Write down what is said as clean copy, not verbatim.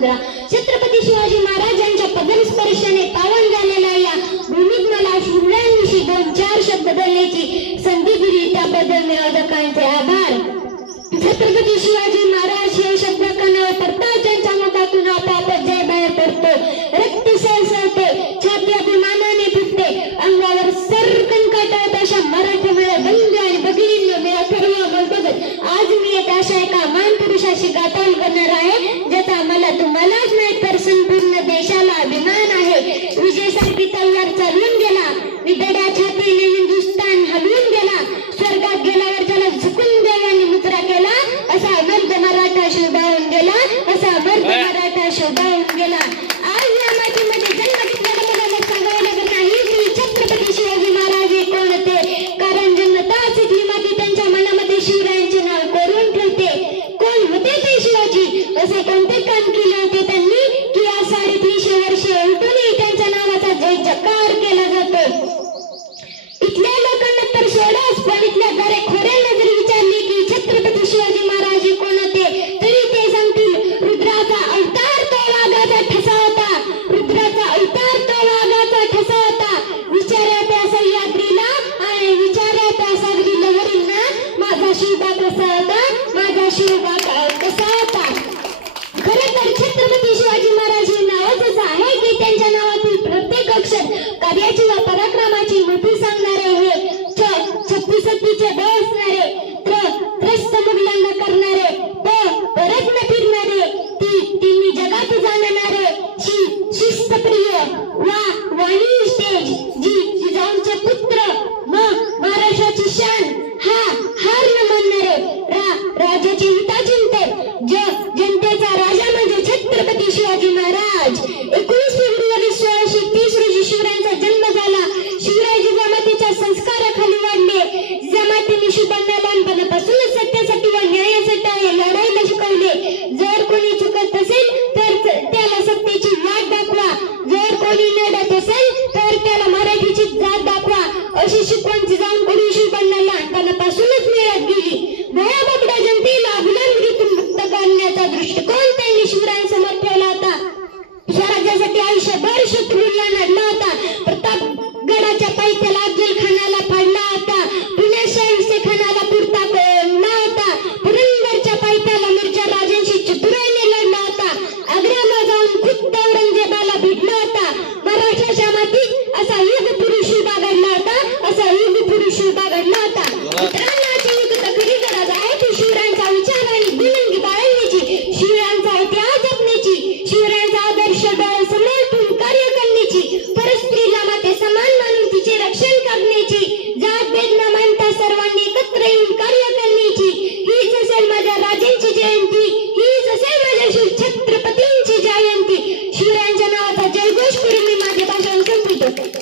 मुद्रा. छत्रपती शिवाजी महाराजांच्या पदस्पर्शाने पावन झालेल्या या भूमीत मला शिवरायांविषयी 2-4 शब्द बोलण्याची संधी दिली त्याबद्दल निवेदकांचे आभार. छत्रपती शिवाजी महाराज हे शब्द कानावर पडतात त्यांच्या मुखातून आपोआप जय बाहेर पडतो. रक्त सळसळते, छाती अभिमानाने फुटते, अंगावर सरकन काटत अशा मराठीमुळे बंद आणि भगिनींना मेरा ठरवा बघत आज मी एक अशा एका महान पुरुषाशी गाथाल करणार आहे ज्याचा मला तुम्हालाच नाही तर संपूर्ण देशाला अभिमान आहे. विजयासाठी तलवार चालवून गेला, विदड्या छातीने हिंदुस्थान हलवून गेला, स्वर्गात गेल्यावर त्याला झुकून देवानी मुद्रा केला, असा अमर्द मराठा शोधावून गेला, असा अमर्द मराठा शोधावून गेला. आज या मातीमध्ये जन्म घेतलेल्या मुलाला सांगावं लागत नाही की छत्रपती शिवाजी महाराज हे कोण होते, कारण जन्मताच ही माती त्यांच्या मनामध्ये शिवरायांचे नाव कोरून ठेवते. कोण होते ते शिवाजी, असे कोणते काम केले होते त्यांनी की आज 350 वर्षे उलटूनही त्यांच्या नावाचा जय जयकार केला जातो. इथल्या लोकांना तर सोडच, पण इथल्या दरेखोऱ्यांना जरी विचारले की छत्रपती शिवाजी महाराज हे कोण होते तरी ते सांगतील रुद्राचा अवतार तो वाघाचा ठसा होता, रुद्राचा अवतार तो वाघाचा ठसा होता. विचारा त्या सह्याद्रीला आणि विचारा त्या सागरी लहरींना माझा शिवबा कसा होता, माझा शिवबा कसा होता. खरं तर छत्रपती शिवाजी महाराज हे नावच असं आहे की त्यांच्या नावातील प्रत्येक अक्षर कार्याची व पराक्रमाची मोठी सांगणारे हे 36 बळ असणारे, त्रस्त मुघलांना करणारे, परत न फिरणारे, तिन्ही जगात जाणणारे, शिस्तप्रिय वाणी तेज, जिजाऊंचे पुत्र, महाराष्ट्राची शान, हार न मानणारे, राजाचे हिताचिंतक, जनतेचा राजा म्हणजे छत्रपती शिवाजी महाराज. 19 फेब्रुवारी 1630 रोजी शिवरायांचा जन्म झाला. शिवराय जमातीच्या संस्काराखाली वाढले. जमातीने शिवबांना लहानपणापासूनच सत्यासाठी व न्यायासाठी लढायला शिकवले. जर कोणी चुकत असेल तर त्याला सत्तेची वाट दाखवा, जर कोणी लढत असेल तर त्याला मराठीची जात दाखवा, अशी शिकवण जिजाऊंकडून शिवबांना लहानपणापासूनच मिळत गेली. भयाबगड्या जनतेला गुलामगिरीतून मुक्त करण्याचा दृष्टिकोन त्यांनी शिवरायांसमोर ठेवला होता. स्वराज्यासाठी आयुष्यभर शत्रूला लढला होता. प्रतापगडाच्या पायथ्याला अफजल खानाला फाडला होता. पुण्यात शाहिस्ते खानाला पुरता कोणला होता. पुरंदरच्या पायथ्याला मिर्झा राजांशी चतुराईने लढला होता. आग्र्याला जाऊन खुद्द औरंगजेबाला भिडला होता. महाराष्ट्राच्या मातीत असा युग पुरुष उभा घडला होता, असा युग पुरुष उभा घडला होता. मित्रांनो, युग खरी गरज आहे ती शिवरायांचा विचार आणि बुलंदी बाळगण्याची, शिवरायांचा इतिहास जपण्याची, शिवरायांचा आदर्श डोळ्यासमोर ठेवून कार्य करण्याची, परस्त्रीला माते समान मानून तिचे रक्षण करण्याची, जात भेद न मानता सर्वांनी एकत्र येऊन कार्य करण्याची. हीच असेल माझ्या राजांची जयंती, हीच असेल माझ्या शिव छत्रपतींची जयंती. शिवरायांच्या नावाचा जयघोष करून मी माझे भाषण संपवितो.